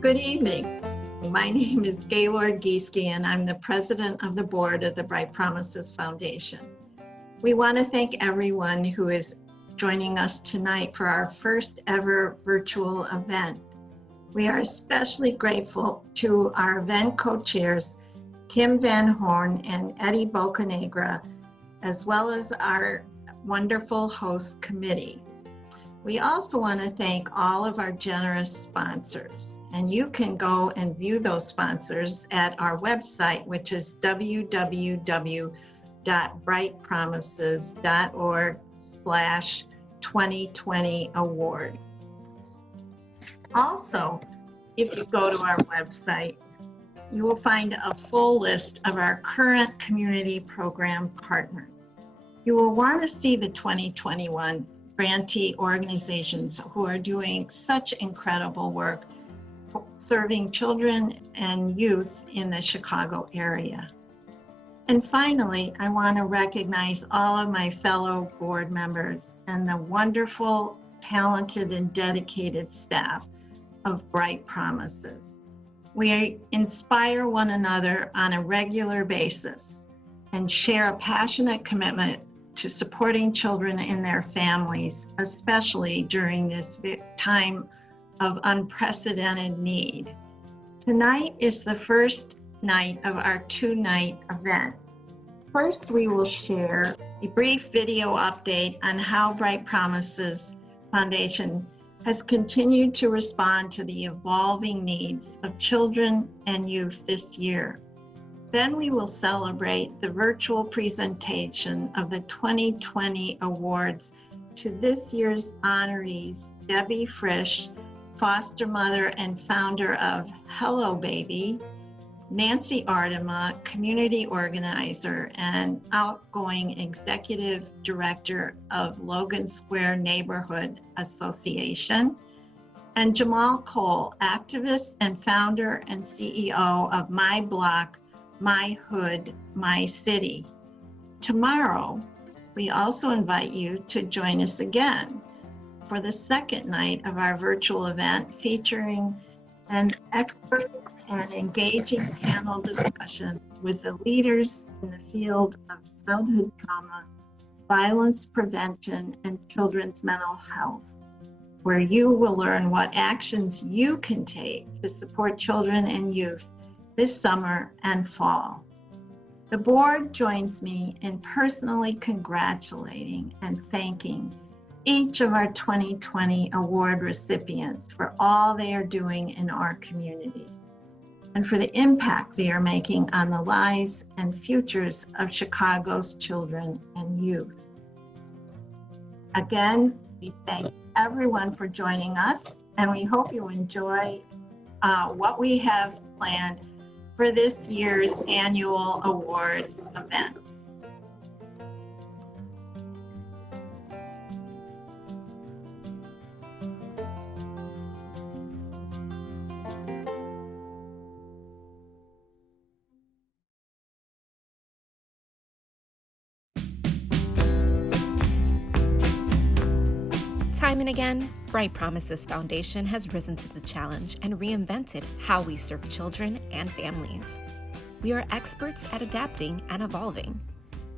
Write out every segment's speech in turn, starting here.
Good evening. My name is Gaylord Gieske, and I'm the president of the board of the Bright Promises Foundation. We want to thank everyone who is joining us tonight for our first ever virtual event. We are especially grateful to our event co-chairs, Kim Van Horn and Eddie Bocanegra, as well as our wonderful host committee. We also want to thank all of our generous sponsors, and you can go and view those sponsors at our website, which is www.brightpromises.org/2020award. Also, if you go to our website, you will find a full list of our current community program partners. You will want to see the 2021 grantee organizations who are doing such incredible work serving children and youth in the Chicago area. And finally, I want to recognize all of my fellow board members and the wonderful, talented, and dedicated staff of Bright Promises. We inspire one another on a regular basis and share a passionate commitment to supporting children and their families, especially during this time of unprecedented need. Tonight is the first night of our two-night event. First, we will share a brief video update on how Bright Promises Foundation has continued to respond to the evolving needs of children and youth this year. Then we will celebrate the virtual presentation of the 2020 awards to this year's honorees, Debbie Frisch, foster mother and founder of HelloBaby, Nancy Aardema, community organizer and outgoing executive director of Logan Square Neighborhood Association, and Jahmal Cole, activist and founder and CEO of My Block, My Hood, My City. Tomorrow, we also invite you to join us again for the second night of our virtual event featuring an expert and engaging panel discussion with the leaders in the field of childhood trauma, violence prevention, and children's mental health, where you will learn what actions you can take to support children and youth this summer and fall. The board joins me in personally congratulating and thanking each of our 2020 award recipients for all they are doing in our communities and for the impact they are making on the lives and futures of Chicago's children and youth. Again, we thank everyone for joining us, and we hope you enjoy what we have planned for this year's annual awards event. Time and again, Bright Promises Foundation has risen to the challenge and reinvented how we serve children and families. We are experts at adapting and evolving.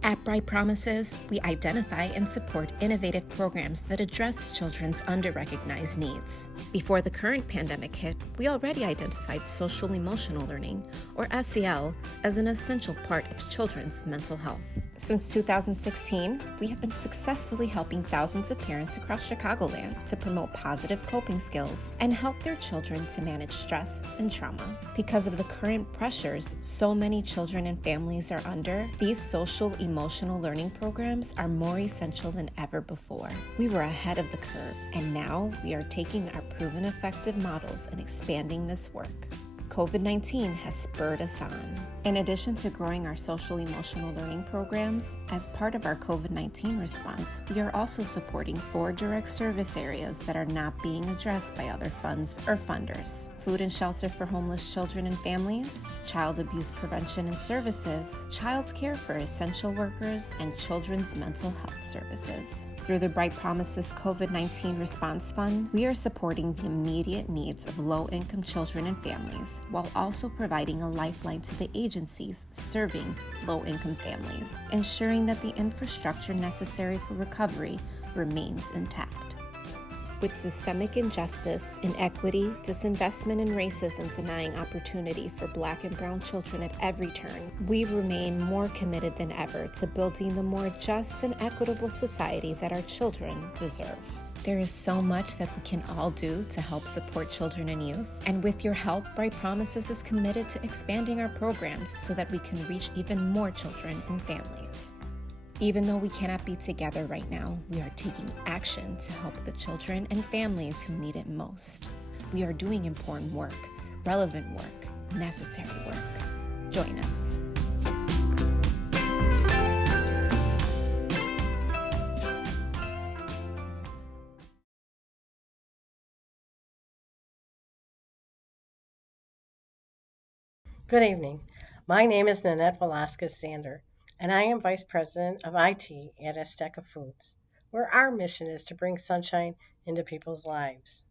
At Bright Promises, we identify and support innovative programs that address children's under-recognized needs. Before the current pandemic hit, we already identified social-emotional learning, or SEL, as an essential part of children's mental health. Since 2016, we have been successfully helping thousands of parents across Chicagoland to promote positive coping skills and help their children to manage stress and trauma. Because of the current pressures so many children and families are under, these social-emotional learning programs are more essential than ever before. We were ahead of the curve, and now we are taking our proven effective models and expanding this work. COVID-19 has spurred us on. In addition to growing our social-emotional learning programs, as part of our COVID-19 response, we are also supporting 4 direct service areas that are not being addressed by other funds or funders: food and shelter for homeless children and families, child abuse prevention and services, child care for essential workers, and children's mental health services. Through the Bright Promises COVID-19 Response Fund, we are supporting the immediate needs of low-income children and families while also providing a lifeline to the agencies serving low-income families, ensuring that the infrastructure necessary for recovery remains intact. With systemic injustice, inequity, disinvestment, and racism denying opportunity for Black and Brown children at every turn, we remain more committed than ever to building the more just and equitable society that our children deserve. There is so much that we can all do to help support children and youth, and with your help, Bright Promises is committed to expanding our programs so that we can reach even more children and families. Even though we cannot be together right now, we are taking action to help the children and families who need it most. We are doing important work, relevant work, necessary work. Join us. Good evening. My name is Nanette Velasquez-Sander, and I am Vice President of IT at Azteca Foods, where our mission is to bring sunshine into people's lives.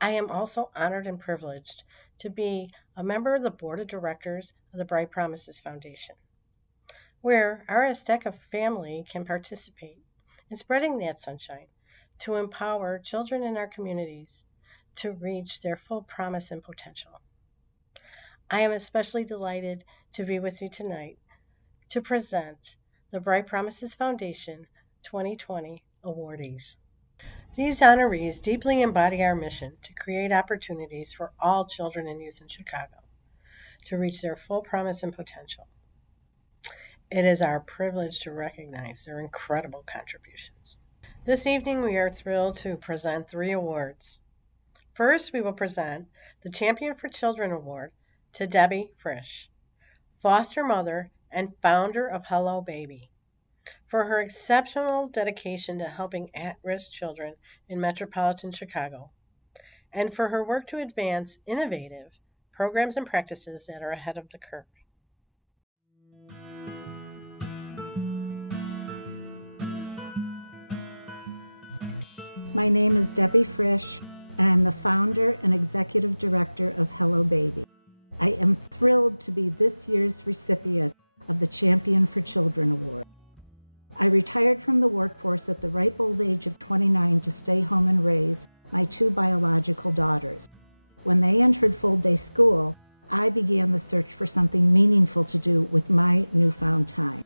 I am also honored and privileged to be a member of the Board of Directors of the Bright Promises Foundation, where our Azteca family can participate in spreading that sunshine to empower children in our communities to reach their full promise and potential. I am especially delighted to be with you tonight to present the Bright Promises Foundation 2020 awardees. These honorees deeply embody our mission to create opportunities for all children and youth in Chicago to reach their full promise and potential. It is our privilege to recognize their incredible contributions. This evening, we are thrilled to present 3 awards. First, we will present the Champion for Children Award to Debbie Frisch, foster mother and founder of HelloBaby, for her exceptional dedication to helping at-risk children in metropolitan Chicago, and for her work to advance innovative programs and practices that are ahead of the curve. My name is Debbie Frisch, and I'm the founder and executive director of HelloBaby. I am thrilled to be this year's recipient of the Champion for Children Award. I retired from the workforce at the ripe old age of 29 to stay home and raise my 2 biological daughters. When they entered full-day school, I began the search for something meaningful to do with my newfound time.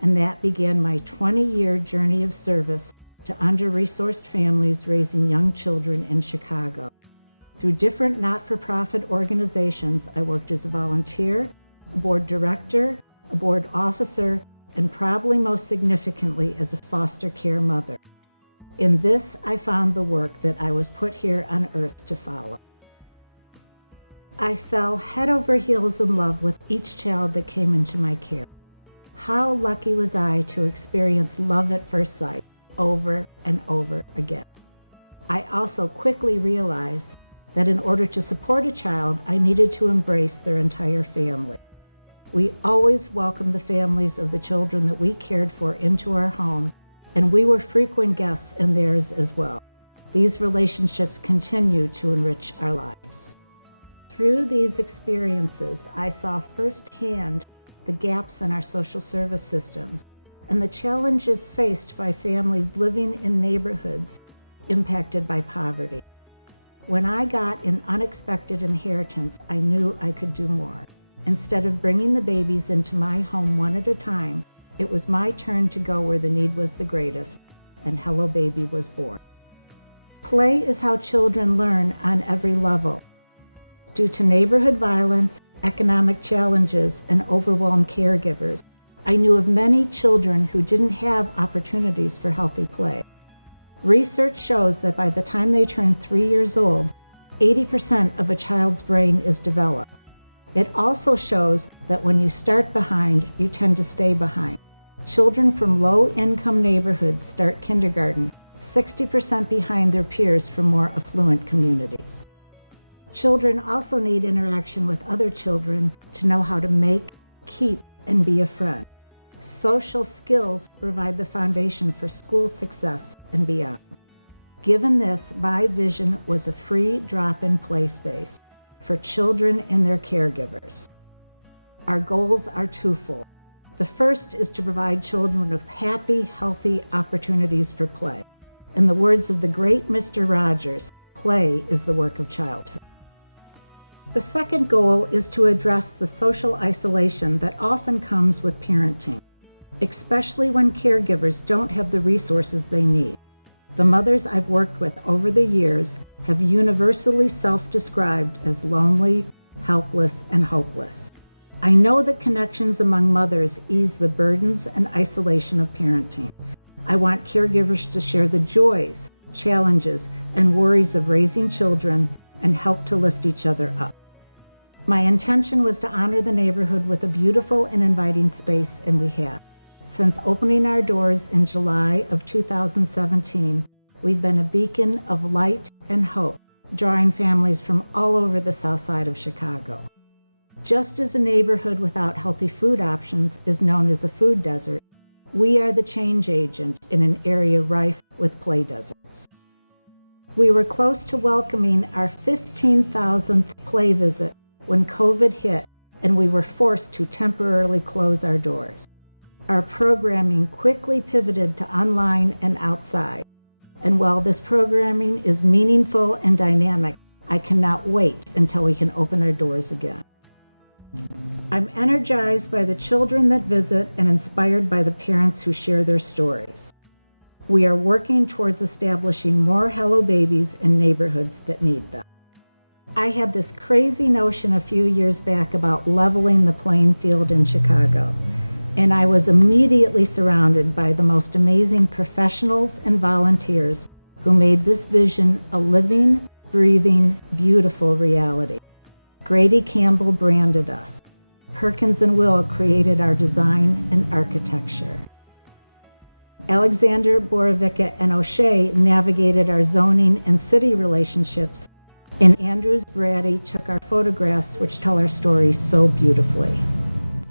And that began my 20-year journey of service to under-resourced families raising young children in Chicago. Through different not-for-profit organizations, I worked as a volunteer, a board director, a board officer, and probably most significantly as a foster care mother. In this, I found the work that I was put here on earth to follow. I fell head over heels in love with each child that came into my care. How lucky was I to experience love at first sight over and over again. I also quickly realized that in order to support a child, I needed to embrace their entire family. We always welcomed the families of the children that we cared for into our home, and we were frequent guests in theirs as well. These relationships continue to enrich our lives. Through these experiences, I saw firsthand the gaps in our social service systems and the challenges faced by families living in neighborhoods impacted by poverty. When I got an unexpected inheritance, I knew I could do more. Instead of bringing the babies into my home one at a time, it was my turn to go where the need was the greatest, and HelloBaby was born. Play is how children learn on every level. Due to neighborhood violence, economic challenges, and overwhelmed caregivers, I knew of many children who didn't have opportunities for healthy play. Research shows that by the time they turn 3 years old, 80% of a child's brain is developed. It also shows that when you start behind, you tend to stay behind. Children from low-income neighborhoods start kindergarten 60% behind their peers from more affluent communities. Children also need interaction with other children to know how to make, keep, and be a friend. Social skills provide the foundation for school success and beyond. Given this, my vision was a free drop-in play space for children and their caregivers. Our goals are twofold. The first is to provide children with happy, healthy opportunities for play. In the words of the great Mr. Rogers, play is the work of childhood. The second goal is to address the social isolation that often comes with parenting, especially when caregivers don't have the resources they need. The mothers I've worked with over the years have universally self-described as lonely, helpless, and hopeless. I know that connections among mothers ease the burdens and isolation of parenting. I want caregivers to share the joys, challenges, and worries of raising children and help to lift each other up. My intention was to honor the neighborhood with a beautiful and inviting space, and we have. Since opening our doors in July of 2017, we've been a beacon of light and hope, drawing families from all over the south side of Chicago. Just as a neighborhood without healthy food options is known as a food desert, we are the change agent in an area rife with play deserts. We were close to welcoming our 15,000th play visit when COVID hit and we were forced to temporarily close our doors. Our programming quickly pivoted to online and outside. And while this programming is meaningful and dynamic, I cannot wait until we can open our doors again. I'm energized by the children that visit and inspired by the parents who share their stories. We are working towards establishing more HelloBabies in neighborhoods that need them. I had this crazy notion a few years back about leveling the playing field in Chicago, and I was immediately surrounded by the most amazing professionals and volunteers who made this vision a living, breathing, beautiful reality. Grady Campbell branded us. Perkins and Will created our design and architecture. Alexander, Borovica, and O'Shea navigated our zoning and city relationships, and Andrews Brady took our photographs, which tell our story so beautifully.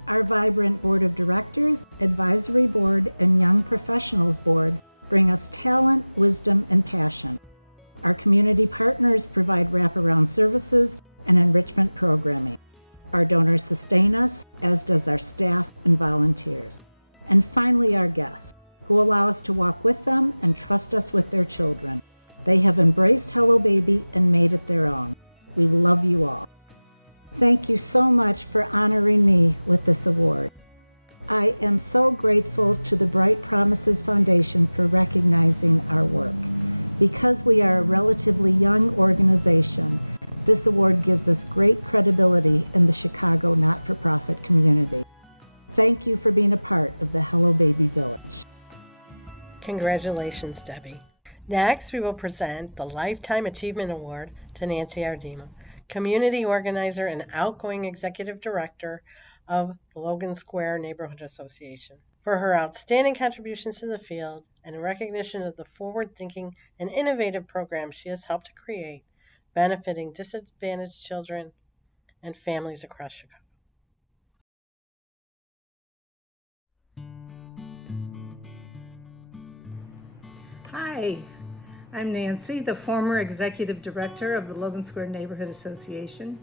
Our vibrant board of directors, advisory board, and young professionals board bring us talent, wisdom, and passion. Our community partners provide wraparound services and enrichment programming. Our donors sustain us, as does our staff and volunteers. And finally, our guests, who allow us to walk with them and trust us with their children. They have embraced HelloBaby and made it their own. We love you all. Thank you so much for honoring me with this award. I am so grateful to the Bright Promises Foundation for recognizing our work. Because we are a relatively young organization, this award gives us great credibility in the Chicago not-for-profit community. Thank you for being a part of the HelloBaby Village. Congratulations, Debbie. Next, we will present the Lifetime Achievement Award to Nancy Aardema, community organizer and outgoing executive director of the Logan Square Neighborhood Association, for her outstanding contributions to the field and in recognition of the forward-thinking and innovative programs she has helped to create, benefiting disadvantaged children and families across Chicago. Hi, I'm Nancy, the former executive director of the Logan Square Neighborhood Association,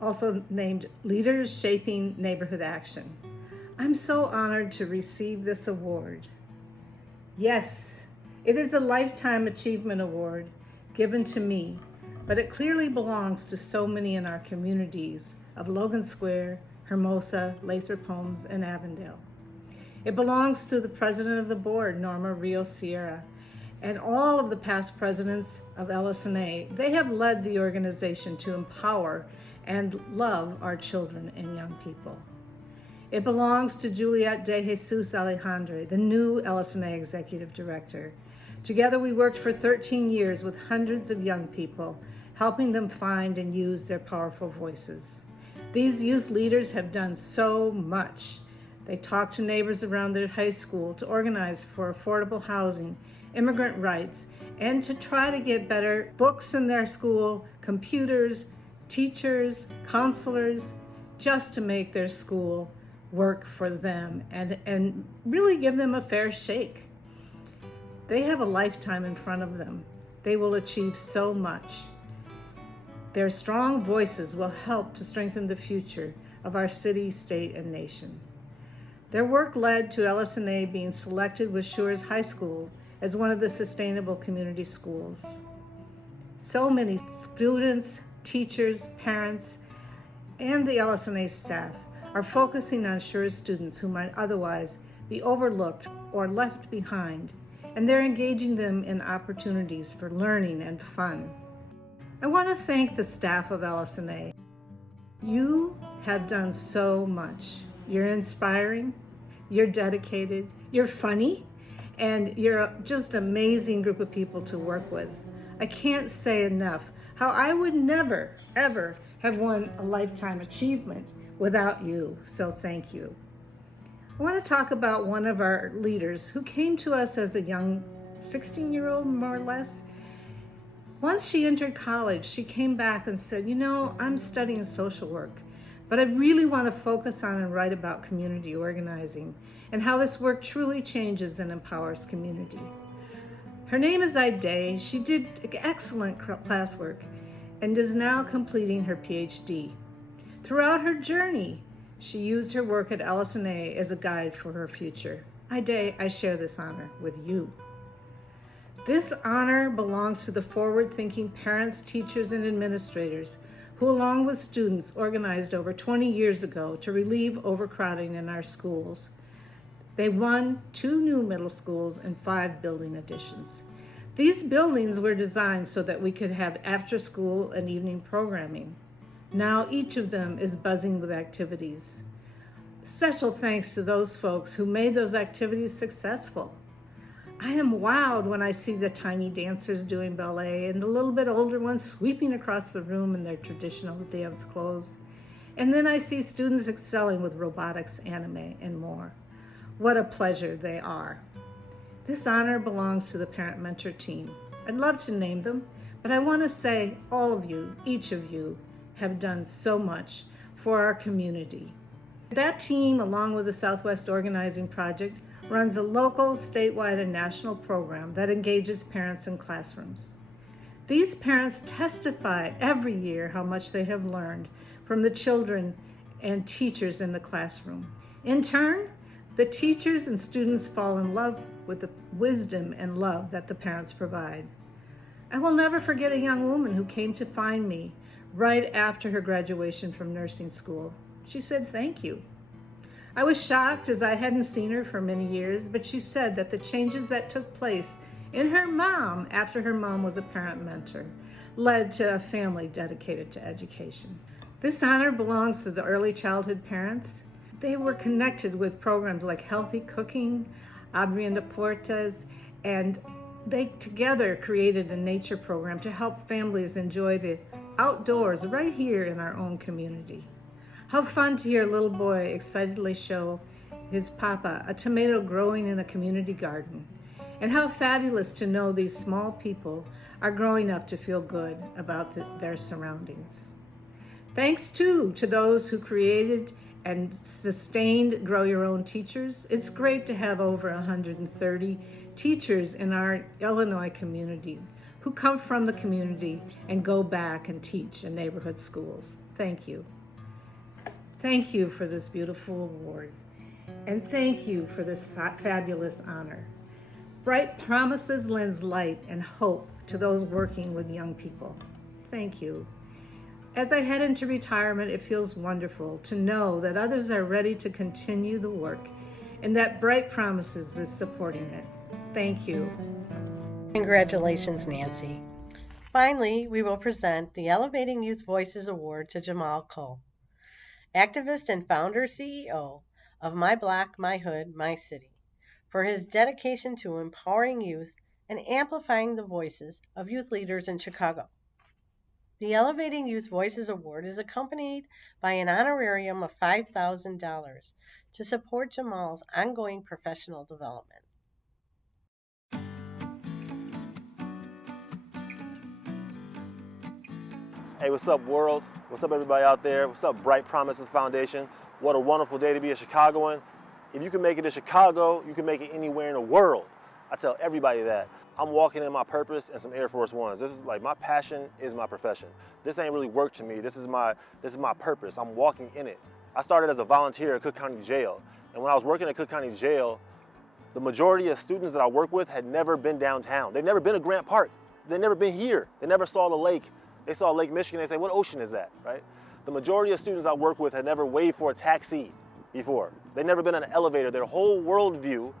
also named Leaders Shaping Neighborhood Action. I'm so honored to receive this award. Yes, it is a Lifetime Achievement Award given to me, but it clearly belongs to so many in our communities of Logan Square, Hermosa, Lathrop Homes, and Avondale. It belongs to the president of the board, Norma Rios Sierra, and all of the past presidents of LSNA. They have led the organization to empower and love our children and young people. It belongs to Juliet De Jesus Alejandre, the new LSNA executive director. Together we worked for 13 years with hundreds of young people, helping them find and use their powerful voices. These youth leaders have done so much. They talk to neighbors around their high school to organize for affordable housing, immigrant rights, and to try to get better books in their school, computers, teachers, counselors, just to make their school work for them and really give them a fair shake. They have a lifetime in front of them. They will achieve so much. Their strong voices will help to strengthen the future of our city, state, and nation. Their work led to LS&A being selected with Shores High School as one of the sustainable community schools. So many students, teachers, parents, and the LS&A staff are focusing on Shores students who might otherwise be overlooked or left behind, and they're engaging them in opportunities for learning and fun. I want to thank the staff of LS&A. You have done so much. You're inspiring, you're dedicated, you're funny, and you're just an amazing group of people to work with. I can't say enough how I would never, ever have won a lifetime achievement without you, so thank you. I want to talk about one of our leaders who came to us as a young 16-year-old, more or less. Once she entered college, she came back and said, I'm studying social work, but I really want to focus on and write about community organizing and how this work truly changes and empowers community. Her name is Aardema. She did excellent classwork and is now completing her PhD. Throughout her journey, she used her work at LS&A as a guide for her future. Aardema, I share this honor with you. This honor belongs to the forward-thinking parents, teachers, and administrators who, along with students, organized over 20 years ago to relieve overcrowding in our schools. They won 2 new middle schools and 5 building additions. These buildings were designed so that we could have after-school and evening programming. Now each of them is buzzing with activities. Special thanks to those folks who made those activities successful. I am wowed when I see the tiny dancers doing ballet and the little bit older ones sweeping across the room in their traditional dance clothes. And then I see students excelling with robotics, anime, and more. What a pleasure they are. This honor belongs to the Parent Mentor team. I'd love to name them, but I want to say all of you, each of you, have done so much for our community. That team, along with the Southwest Organizing Project, runs a local, statewide, and national program that engages parents in classrooms. These parents testify every year how much they have learned from the children and teachers in the classroom. In turn, the teachers and students fall in love with the wisdom and love that the parents provide. I will never forget a young woman who came to find me right after her graduation from nursing school. She said, "Thank you." I was shocked as I hadn't seen her for many years, but she said that the changes that took place in her mom after her mom was a parent mentor led to a family dedicated to education. This honor belongs to the early childhood parents. They were connected with programs like Healthy Cooking, Abriendo Puertas, and they together created a nature program to help families enjoy the outdoors right here in our own community. How fun to hear a little boy excitedly show his papa a tomato growing in a community garden. And how fabulous to know these small people are growing up to feel good about their surroundings. Thanks too to those who created and sustained Grow Your Own Teachers. It's great to have over 130 teachers in our Illinois community who come from the community and go back and teach in neighborhood schools. Thank you. Thank you for this beautiful award. And thank you for this fabulous honor. Bright Promises lends light and hope to those working with young people. Thank you. As I head into retirement, it feels wonderful to know that others are ready to continue the work and that Bright Promises is supporting it. Thank you. Congratulations, Nancy. Finally, we will present the Elevating Youth Voices Award to Jahmal Cole, activist and founder CEO of My Block, My Hood, My City, for his dedication to empowering youth and amplifying the voices of youth leaders in Chicago. The Elevating Youth Voices Award is accompanied by an honorarium of $5,000 to support Jahmal's ongoing professional development. Hey, what's up, world? What's up, everybody out there? What's up, Bright Promises Foundation? What a wonderful day to be a Chicagoan. If you can make it to Chicago, you can make it anywhere in the world. I tell everybody that. I'm walking in my purpose and some Air Force Ones. This is like my passion is my profession. This ain't really work to me. This is my purpose. I'm walking in it. I started as a volunteer at Cook County Jail. And when I was working at Cook County Jail, the majority of students that I work with had never been downtown. They'd never been to Grant Park. They'd never been here. They never saw the lake. They saw Lake Michigan. They say, what ocean is that, right? The majority of students I work with had never waited for a taxi before. They'd never been in an elevator. Their whole worldview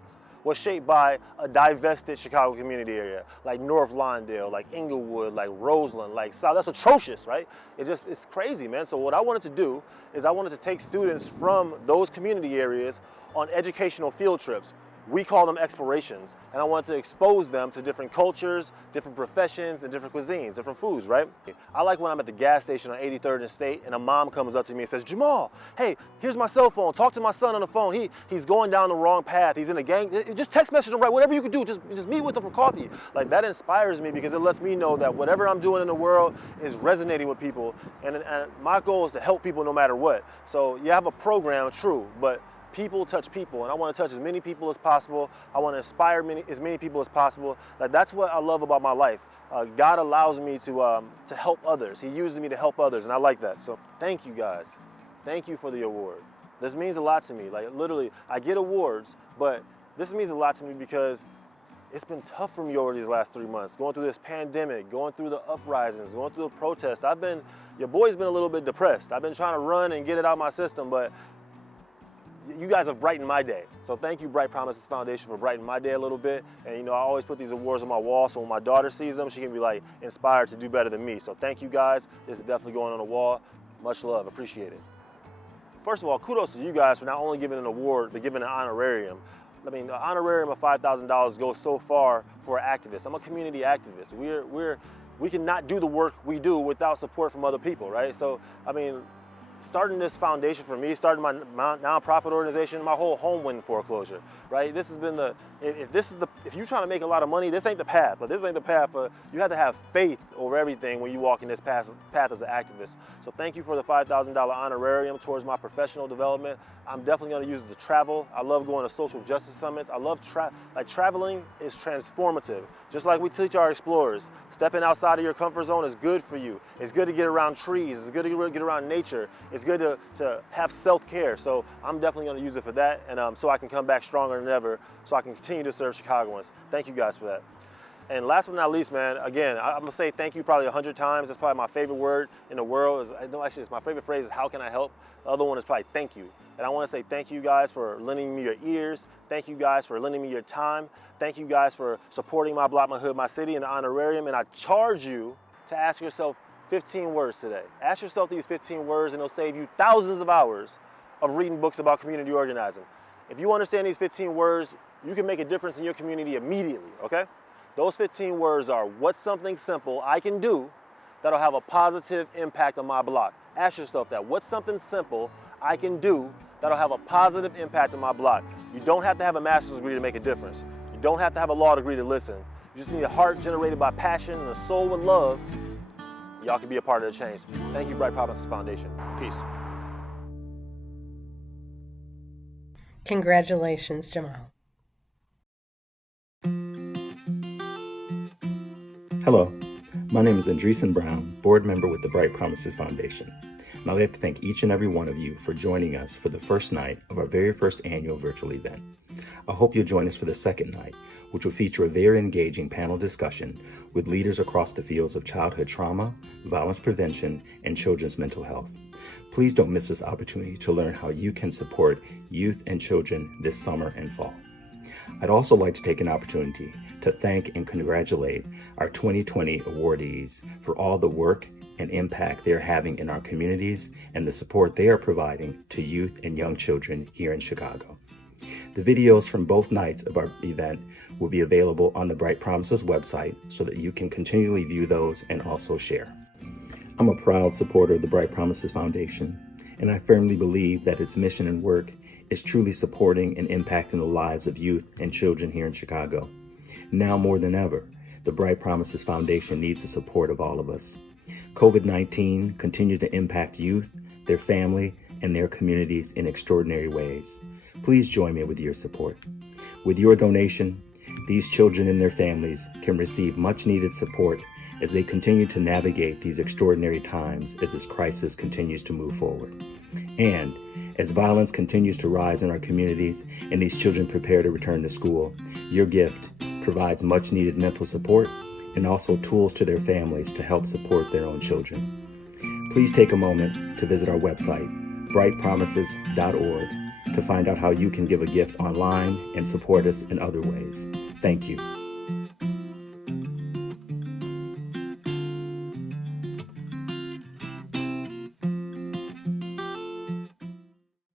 was shaped by a divested Chicago community area, like North Lawndale, like Inglewood, like Roseland, like South. That's atrocious, right? It's crazy, man. So what I wanted to do is I wanted to take students from those community areas on educational field trips. We call them explorations, and I wanted to expose them to different cultures, different professions, and different cuisines, different foods, right? I like when I'm at the gas station on 83rd and State, and a mom comes up to me and says, Jahmal, hey, here's my cell phone. Talk to my son on the phone. He's going down the wrong path. He's in a gang. Just text message him, right? Whatever you can do, just meet with him for coffee. Like, that inspires me because it lets me know that whatever I'm doing in the world is resonating with people, and my goal is to help people no matter what. So you have a program, true, but people touch people, and I want to touch as many people as possible. I want to inspire as many people as possible. Like, that's what I love about my life. God allows me to help others. He uses me to help others, and I like that. So thank you guys. Thank you for the award. This means a lot to me. Like, literally, I get awards, but this means a lot to me because it's been tough for me over these last 3 months, going through this pandemic, going through the uprisings, going through the protests. Your boy's been a little bit depressed. I've been trying to run and get it out of my system, but you guys have brightened my day. So thank you, Bright Promises Foundation, for brightening my day a little bit. And I always put these awards on my wall, so when my daughter sees them, she can be like inspired to do better than me. So thank you guys. This is definitely going on the wall. Much love, appreciate it. First of all, kudos to you guys for not only giving an award, but giving an honorarium. I mean, the honorarium of $5,000 goes so far for activists. I'm a community activist. We cannot do the work we do without support from other people, right? So, I mean, starting this foundation for me, starting my nonprofit organization, my whole home went in foreclosure, right? This has been if you're trying to make a lot of money, this ain't the path. But this ain't the path. You have to have faith over everything when you walk in this path as an activist. So thank you for the $5,000 honorarium towards my professional development. I'm definitely going to use it to travel. I love going to social justice summits. I love traveling is transformative. Just like we teach our explorers, stepping outside of your comfort zone is good for you. It's good to get around trees. It's good to get around nature. It's good to have self-care. So I'm definitely going to use it for that, and so I can come back stronger than ever, so I can continue to serve Chicagoans. Thank you guys for that. And last but not least, man, again, I'm gonna say thank you probably 100 times. That's probably my favorite word in the world. It's my favorite phrase is how can I help? The other one is probably thank you. And I wanna say thank you guys for lending me your ears. Thank you guys for lending me your time. Thank you guys for supporting my block, my hood, my city, and the honorarium. And I charge you to ask yourself 15 words today. Ask yourself these 15 words and it'll save you thousands of hours of reading books about community organizing. If you understand these 15 words, you can make a difference in your community immediately, okay? Those 15 words are, what's something simple I can do that'll have a positive impact on my block? Ask yourself that. What's something simple I can do that'll have a positive impact on my block? You don't have to have a master's degree to make a difference. You don't have to have a law degree to listen. You just need a heart generated by passion and a soul with love. Y'all can be a part of the change. Thank you, Bright Promises Foundation. Peace. Congratulations, Jahmal. Hello, my name is Andreessen Brown, board member with the Bright Promises Foundation, and I'd like to thank each and every one of you for joining us for the first night of our very first annual virtual event. I hope you'll join us for the second night, which will feature a very engaging panel discussion with leaders across the fields of childhood trauma, violence prevention, and children's mental health. Please don't miss this opportunity to learn how you can support youth and children this summer and fall. I'd also like to take an opportunity to thank and congratulate our 2020 awardees for all the work and impact they're having in our communities and the support they are providing to youth and young children here in Chicago. The videos from both nights of our event will be available on the Bright Promises website so that you can continually view those and also share. I'm a proud supporter of the Bright Promises Foundation, and I firmly believe that its mission and work is truly supporting and impacting the lives of youth and children here in Chicago. Now more than ever, the Bright Promises Foundation needs the support of all of us. COVID-19 continues to impact youth, their family, and their communities in extraordinary ways. Please join me with your support. With your donation, these children and their families can receive much needed support as they continue to navigate these extraordinary times as this crisis continues to move forward. And as violence continues to rise in our communities and these children prepare to return to school, your gift provides much needed mental support and also tools to their families to help support their own children. Please take a moment to visit our website, brightpromises.org, to find out how you can give a gift online and support us in other ways. Thank you.